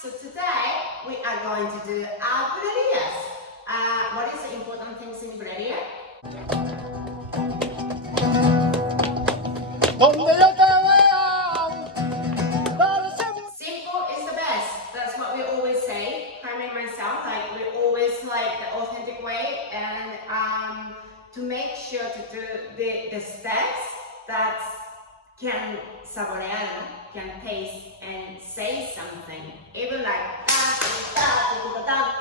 So today we are going to do Bulerias. What is the important things in Buleria? Simple is the best. That's what we always say. Jaime and myself, we always like the authentic way, and to make sure to do the steps that can saborear, can taste and say something, even like that,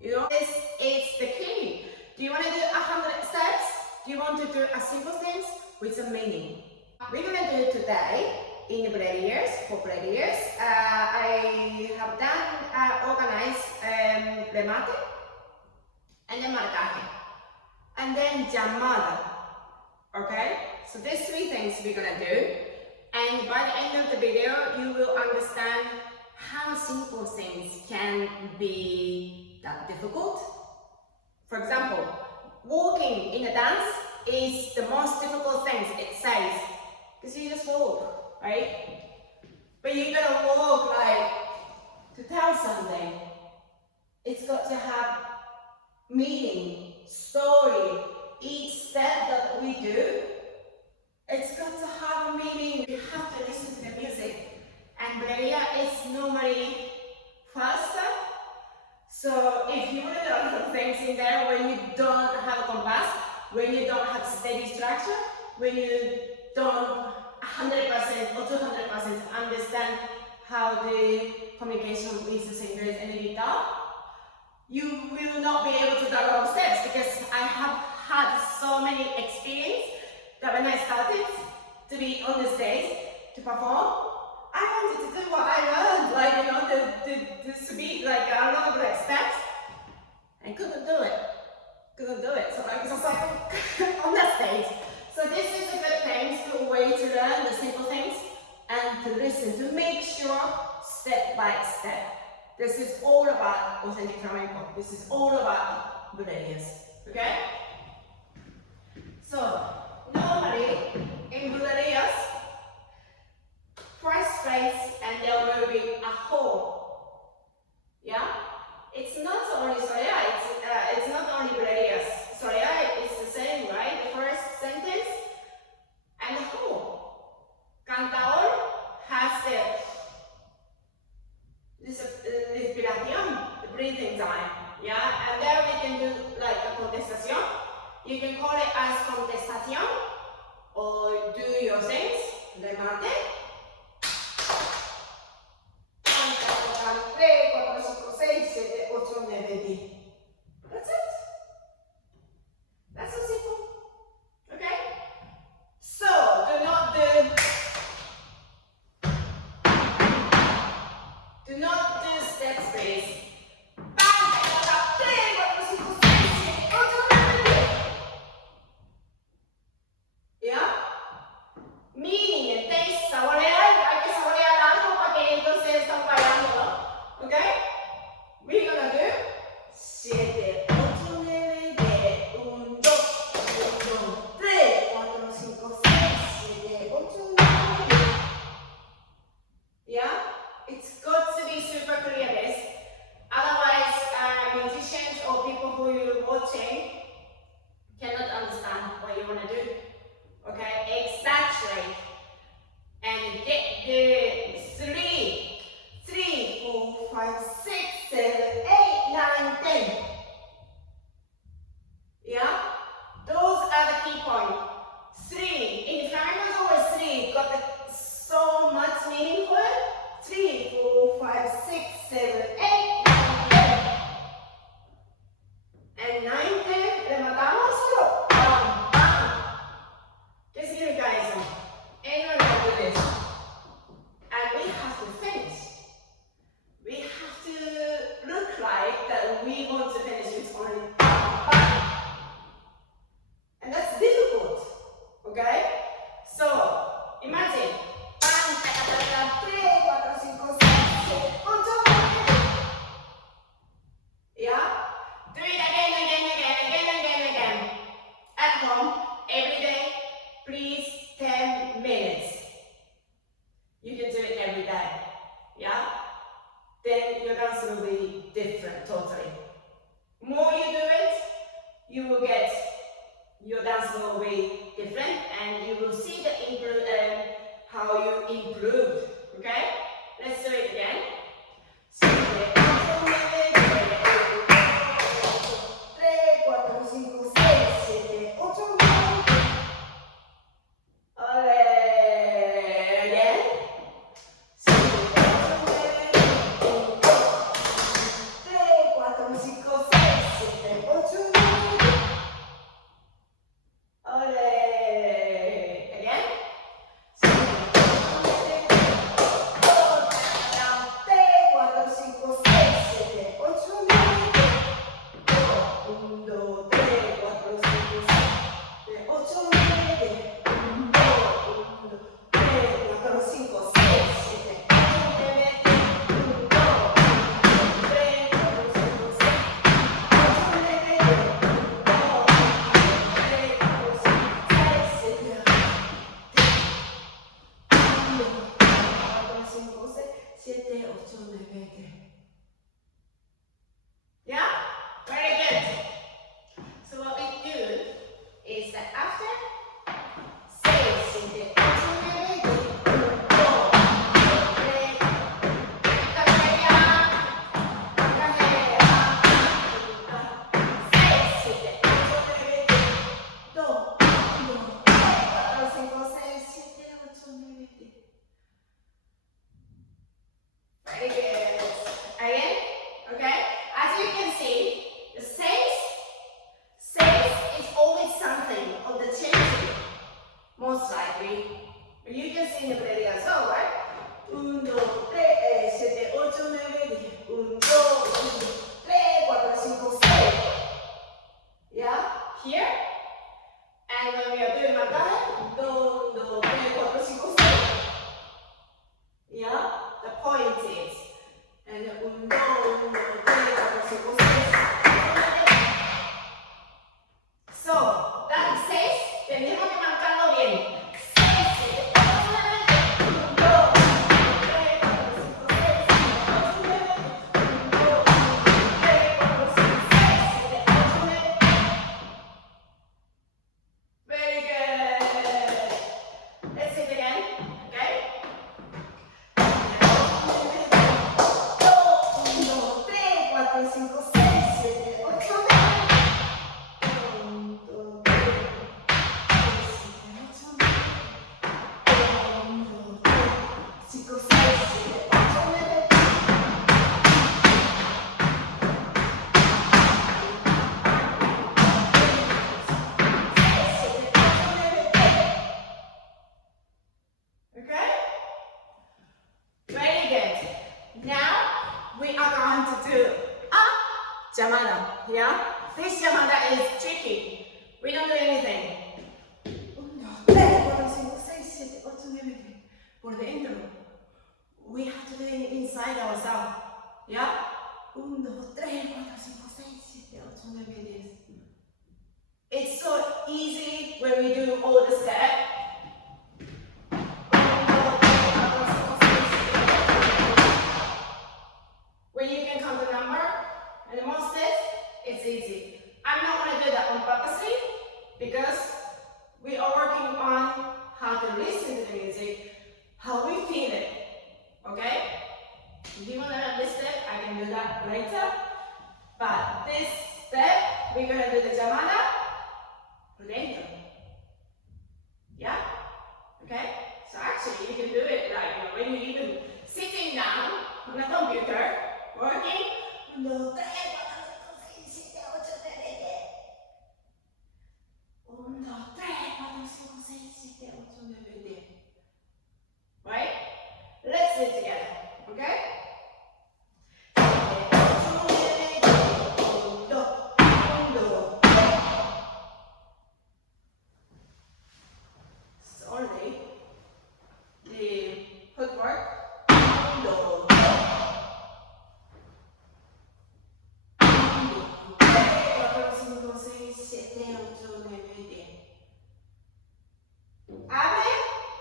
you know, it's the key. Do you want to do 100 steps? Do you want to do a simple things with some meaning? We're gonna do today in Bulerias, for Bulerias. I have done organized remate, and then marcaje, and then llamada. Okay, so these three things we're gonna do, and by the end of the video you will understand how simple things can be that difficult. For example, walking in a dance is the most difficult thing, it says, because you just walk, right? But you gotta walk to tell something. It's got to have meaning, story. Each step that we do, it's got to have a meaning. You have to listen to the music, and Buleria is normally faster. So if you want to do other things in there when you don't have a compass, when you don't have steady structure, when you don't 100% or 200% understand how the communication with the singers and the guitar, you will not be able to do a lot of steps, because I have had so many experience that when I started to be on the stage to perform, I wanted to do what I learned, the speed, a lot of steps. I couldn't do it. So I was just on that stage. So this is a good thing, a way to learn the simple things and to listen, to make sure step by step. This is all about authentic flamenco. This is all about Bulerias. Okay? So normally in Bulerias, first phrase and there will be a whole. Yeah? It's not only Soria, it's not only Bulerias. Soria is the same, right? The first sentence and the whole. Cantador has the inspiración, the breathing time. Yeah? And there we can do a contestación. You can call it as contestación or do your things, remate. 1, 2, 3, 4, 5, 6, 7, 8, 9, 10. That's it. That's so simple. Okay? So, do not do steps, please. Yeah? Meaning and taste, saborear, hay que saborear algo para que entonces están bailando, ¿no? Okay? We're gonna do 7, 8, 9, 10, 1, 2, 3, 4, 5, 6, 7, 8, 9. Yeah? It's got to be super clear, this. Yeah? Very good. So what we do is that after 6, 7, 8, 9, 10. Very good. Again, okay? As you can see, the 6 is always something of the changing, most likely. But you can see in the Bulerias as well, right? 1, 2, 3, 7, 8, 9, 10. 1, 2, 3, 4, 5, 6. Yeah? Here. And when we are doing Matai, 1, 2, 3, 4, 5, 6. Yeah? The point is. And 1, 2, 3, 4, 5, 6. So, that says, tenemos que marcarlo bien. 6, 7, 8, 9, 1, 2, 3, 4, 5, 6, 7, 8, 9, 1, 2, 3, 4, 5, 6, 7, 8, 9. Very good. Let's do it again, okay? 1, 2, 3, 4, 5, 6, 7, 8, 9. Okay? Very good. Now we are going to do a llamada. Yeah? This llamada is tricky. We don't do anything. 1, 2, 3, 4, 5, 6, 7, 8, 9, 10. Por dentro. We have to do it inside ourselves. Yeah? 1, 2, 3, 4, 5, 6, 7, 8, 9, 10. It's so easy when we do all the steps. When you can count the number and the most steps, it's easy. I'm not going to do that on purposely because we are working on how to listen to the music, how we feel it. Okay? If you want to have this step, I can do that later. But this step, we're going to do the llamada por dentro. Yeah? Okay? So actually, you can do it like when you're even sitting down on a computer, working. 1, 2, 3, 4, 5, 6, 7, 8, 9, 10. 1, 2, 3, 4, 5, 6, 7, 8, 9, 10. Right? Let's do it together. Okay? 1, 2, 3. Slowly. The footwork. 1, 2, 3. 4, 5, 6, 7, 8, 9, 10. Abre,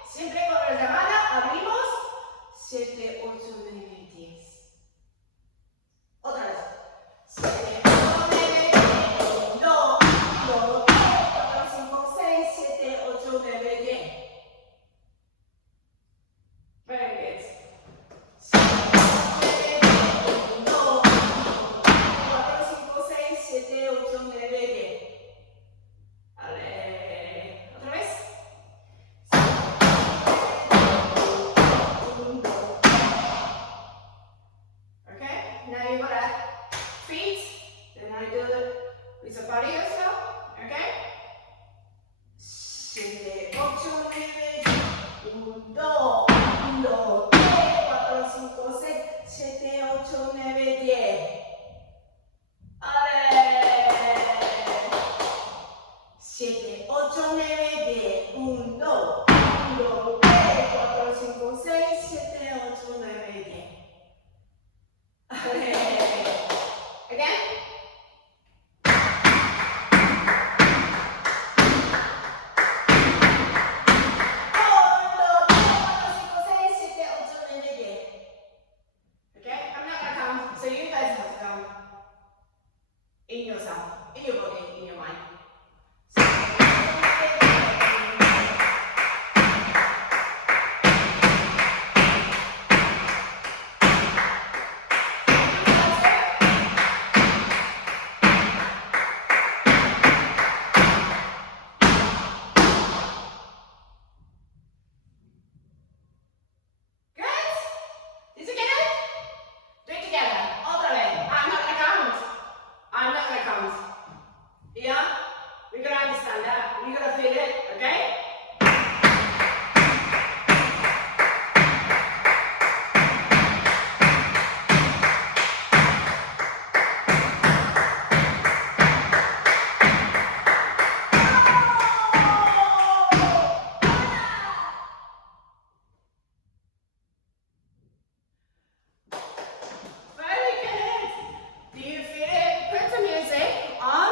siempre con la llamada, abrimos. 7, 8, 9, 10. Otra vez. 7, 8, 9, 10. 1, 2, 3, 4, 5, 6, 7, 8, 9, 10. Very good. 7, 8, 9, 10. 1, 2, 3, 4, 5, 6, 7, 8, 9, 10. Vale. Otra vez. 1, 2. Okay? Now you gotta feet. Then I do it with the body as well. Okay? 7, 8, 9, 10. 1, 2, 3, 4, 5, 6, 7, 8, 9, 10. Ale. 7, 8, 9, 10. 1, 2, 3, 4, 5, 6, 7, 8, 9, 10. Ale. keep your body in your mind. Yeah? We're gonna understand that. We're gonna feel it, okay? Very good. Do you feel it? Put the music on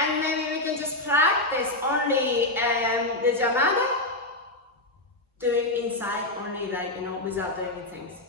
and maybe we can just practice only the llamada, doing inside only, like, without doing things.